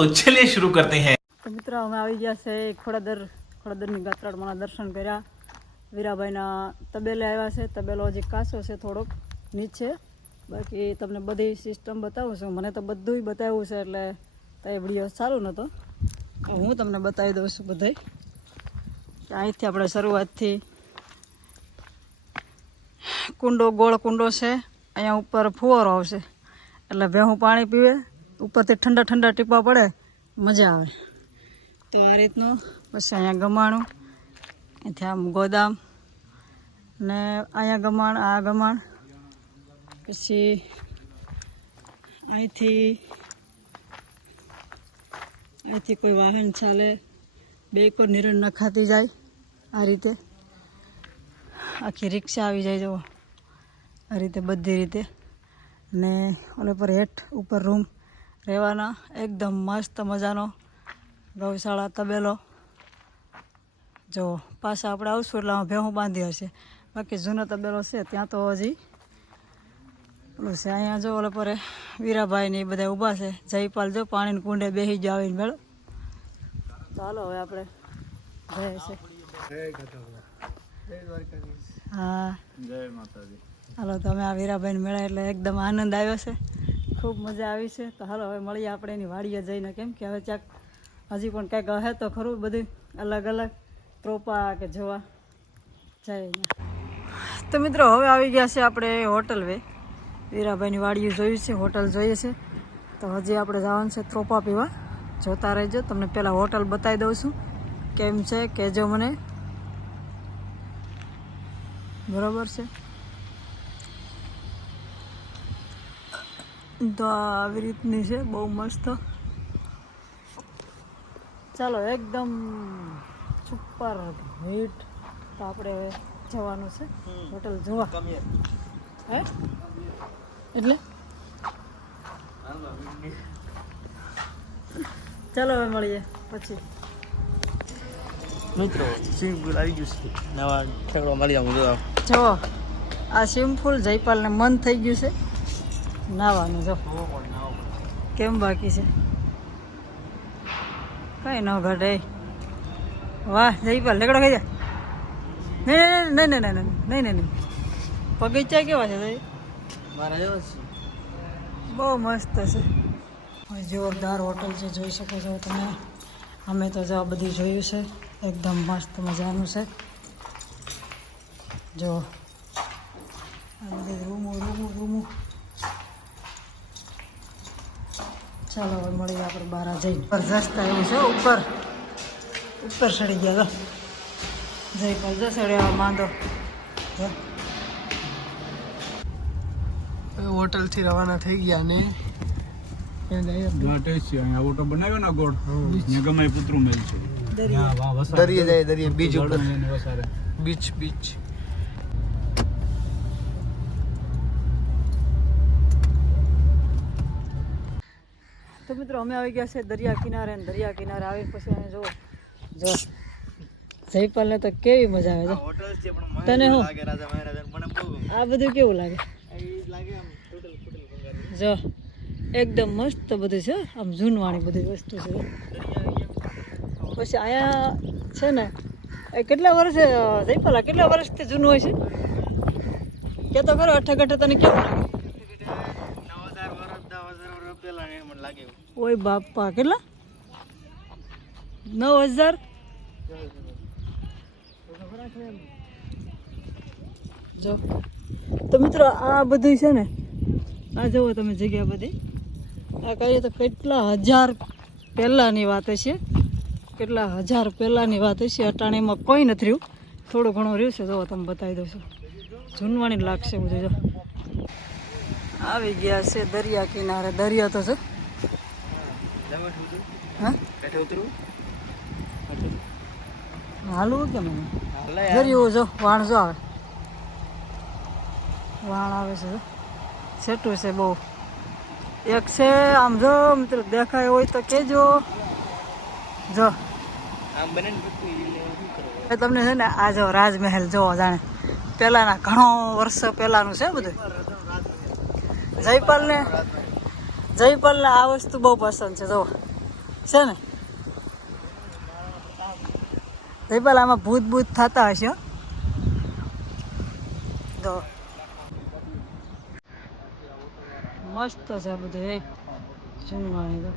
तो चलिए शुरू करते हैं। તો મિત્રો અમે આવી ગયા છે ખોડાદરની ગાત્રાળમાં દર્શન કર્યા. વીરાભાઈના તબેલે આવ્યા છે. તબેલો હજી કાચો છે થોડોક નીચે. બાકી તમને બધી સિસ્ટમ બતાવું છું. મને તો બધું બતાવ્યું છે એટલે તો એ વિડીયો સારું નહોતો. હું તમને બતાવી દઉં છું બધાય. અહીંથી આપણે શરૂઆતથી ગોળ કુંડો છે. અહીંયા ઉપર ફુવારો આવશે એટલે ભેહું પાણી પીવે. ઉપરથી ઠંડા ઠંડા ટીપા પડે, મજા આવે. તો આ રીતનું. પછી અહીંયા ગમાણું, અહીંથી આમ ગોદામ ને અહીંયા ગમાણ, આ ગમાણ. પછી અહીંથી કોઈ વાહન ચાલે, બે કોઈ નિરણ નખાતી જાય. આ રીતે આખી રિક્ષા આવી જાય જુઓ, આ રીતે બધી રીતે. ને ઓલે પર હેઠ ઉપર રૂમ રહેવાના. એકદમ મસ્ત મજાનો ગૌશાળા તબેલો. જો પાછા આપણે આવશું એટલે ભેહું બાંધી હશે. બાકી જૂનો તબેલો છે ત્યાં તો હજી ઓલું છે. અહીંયા જો ઓલે પર વીરાભાઈ ને એ બધા ઊભા છે. જયપાલ જો પાણીને કુંડે બેસી જ આવીને મેળો. ચાલો હવે આપણે જાય છે. હા, જય માતાજી. હાલો, તમે આ વીરાભાઈને મેળા એટલે એકદમ આનંદ આવ્યો છે, ખૂબ મજા આવી છે. તો હાલો હવે મળીએ આપણે એની વાડીએ જઈને. કેમ કે હવે ચાક હજી પણ કંઈક હે તો ખરું બધું અલગ અલગ ત્રોપા કે જોવા જાય. તો મિત્રો હવે આવી ગયા છે આપણે હોટલ વે. વીરાભાઈની વાડીએ જોયું છે, હોટલ જોઈએ છે. તો હજી આપણે જવાનું છે ત્રોપા પીવા. જોતા રહેજો. તમને પહેલાં હોટલ બતાવી દઉં છું કેમ છે કહેજો મને. બરાબર છે. તો આવી રીતની છે, બહુ મસ્ત. ચાલો એકદમ સુપર હિટ. તો આપણે હવે જવાનું છે હોટલ જોવા. હે એટલે ચાલો હવે મળીએ પછી. મિત્રો સ્વિમિંગ પુલ આવી ગયું છે. નવા ઠેકડો મળી આવું જો. જો આ સ્વિમિંગ પુલ જયપાલને મન થઈ ગયું છે નાવાનું. જો કેમ બાકી છે, કઈ ન ઘટે. વાહ જયપાલ લેકડો ખાઈ જાય. નહીં નહીં નહીં નહીં નહીં નહીં નહીં. બગીચા કેવા છે ભાઈ? મારા એવો છે, બહુ મસ્ત છે. જોરદાર હોટલ છે, જોઈ શકો છો તમે. અમે તો જો બધું જોયું છે, એકદમ મસ્ત મજાનું છે. જો આ બધી રૂમો. ચાલો હવે મળીએ આપણે બહાર જઈને. જબરજસ્ત એવું છે. ઉપર ચડી ગયા. જયપાલ જો ચડ્યા માંડો. હોટલથી રવાના થઈ ગયા ને ઓટો બનાવ્યો ને ગોળ ગમે પુતરું મેલ છે. દરિયે જાય, દરિયે બીચ ઉપર. બીચ તો મિત્રો અમે આવી ગયા છે દરિયા કિનારે. દરિયા કિનારે આવીને પછી અમે જો જયપાલને તો કેવી મજા આવે છે. તને શું આ બધું કેવું લાગે? જો એકદમ મસ્ત બધું છે, આમ જૂનવાણી બધી વસ્તુ છે. પછી અહીંયા છે ને કેટલા વર્ષ જયપાલ કેટલા વર્ષથી જૂનું હોય છે કે તો ખરો? અઠગઠ તને કેવું લાગે? ઓય બાપા, કેટલા? 9000. જો તો મિત્રો આ બધું છે ને, આ જુઓ તમે જગ્યા બધી. આ કહીએ તો કેટલા હજાર પહેલાંની વાત હશે, કેટલા હજાર પહેલાંની વાત હશે. અટાણીમાં કોઈ નથી રહ્યું, થોડું ઘણું રહ્યું છે. જો તમે બતાવી દઉં છું, જૂનવાણી લાગશે બધું. જો આવી ગયા છે દરિયા કિનારે. દરિયા તો છે. હા હાલું કેમ? દરિયો જો વાણ જો આવે, વાણ આવે છે. છેટું છે બહુ. એક છે આમ જો મિત્રો દેખાય હોય તો કેજો. જો તમને છે ને આ જો રાજમહેલ જોવો, જાણે પહેલાના ઘણો વર્ષો પહેલાનું છે બધું. જયપાલને આ વસ્તુ બહુ પસંદ છે. જો છે ને ભાઈ આમાં ભૂત ભૂત થતા હશે હો. તો મસ્ત છે બધું એ જમવાનું તો